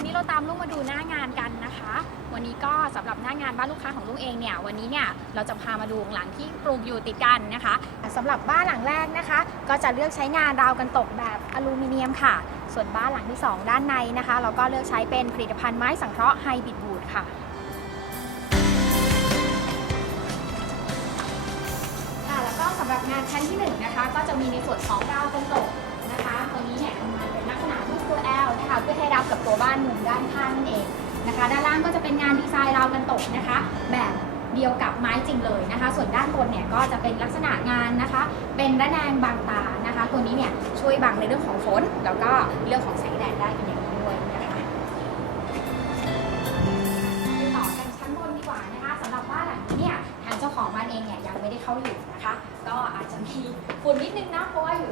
วันนี้เราตามลุงมาดูหน้างานกันนะคะ วันนี้ก็สำหรับหน้างานบ้านลูกค้าของลุงเองเนี่ยวันนี้เนี่ยเราจะพามาดูหลังที่ปลูกอยู่ติดกันนะคะสำหรับบ้านหลังแรกนะคะ ก็จะเลือกใช้งานราวกันตกแบบอลูมิเนียมค่ะ ส่วนบ้านหลังที่ 2 ด้านในนะคะ เราก็เลือกใช้เป็นผลิตภัณฑ์ไม้สังเคราะห์ไฮบิดบูดค่ะค่ะแล้วก็สำหรับงานชั้นที่1นะคะก็จะมีในส่วนของราวกัน ตัวบ้านมุมด้านข้างนั่นเองนะคะ ด้านล่างก็จะเป็นงานดีไซน์ราวกันตกนะคะ แบบเดียวกับไม้จริงเลยนะคะ ส่วนด้านบนเนี่ยก็จะเป็นลักษณะงานนะคะ เป็นระแนงบางตานะคะ ตัวนี้เนี่ยช่วยบังในเรื่องของฝน แล้วก็เรื่องของแสงแดดได้เป็นอย่างดีด้วยนะคะไปต่อกันชั้นบนดีกว่านะคะสำหรับบ้านหลังนี้เนี่ยทางเจ้าของบ้านเองเนี่ยยังไม่ได้เข้าอยู่นะคะ ก็อาจจะมีฝุ่นนิดนึงนะเพราะว่าอยู่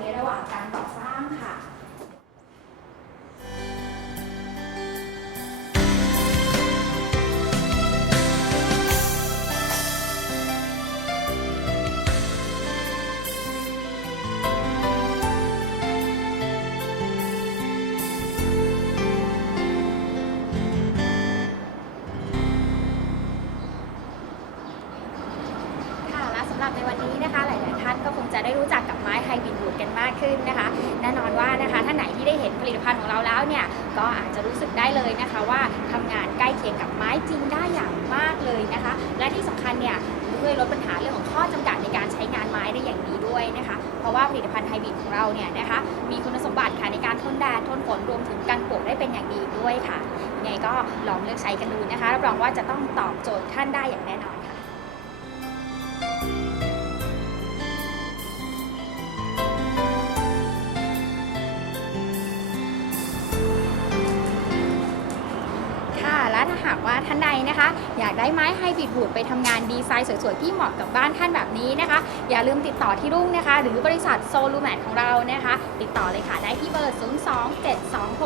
รับในวันนี้นะคะ หลาย ๆ ท่านก็คงจะได้รู้จักกับไม้ไฮบริดบูดกันมากขึ้นนะคะแน่นอนว่านะคะท่านไหนที่ได้เห็นผลิตภัณฑ์ของเราแล้วเนี่ยก็อาจจะรู้สึกได้เลยนะคะว่าทำงานใกล้เคียงกับไม้จริงได้อย่างมากเลยนะคะ และที่สำคัญเนี่ยช่วยลดปัญหาเรื่องของข้อจำกัดในการใช้งานไม้ได้อย่างดีด้วยนะคะ เพราะว่าผลิตภัณฑ์ไฮบริดของเราเนี่ยนะคะมีคุณสมบัติค่ะในการทนแดดทนฝนรวมถึงกันปลวกได้เป็นอย่างดีด้วยค่ะยังไงก็ลองเลือกใช้กันดูนะคะรับรองว่าจะต้องตอบโจทย์ท่านได้อย่างแน่นอนค่ะ หากว่าท่านใดนะคะ อยากได้ไม้ไฮบริดบูดไปทำงานดีไซน์สวยๆ ที่เหมาะกับบ้านท่านแบบนี้นะคะ อย่าลืมติดต่อที่รุ่งนะคะ หรือบริษัทโซลูแมทของเรานะคะ ติดต่อเลยค่ะได้ที่เบอร์ 02726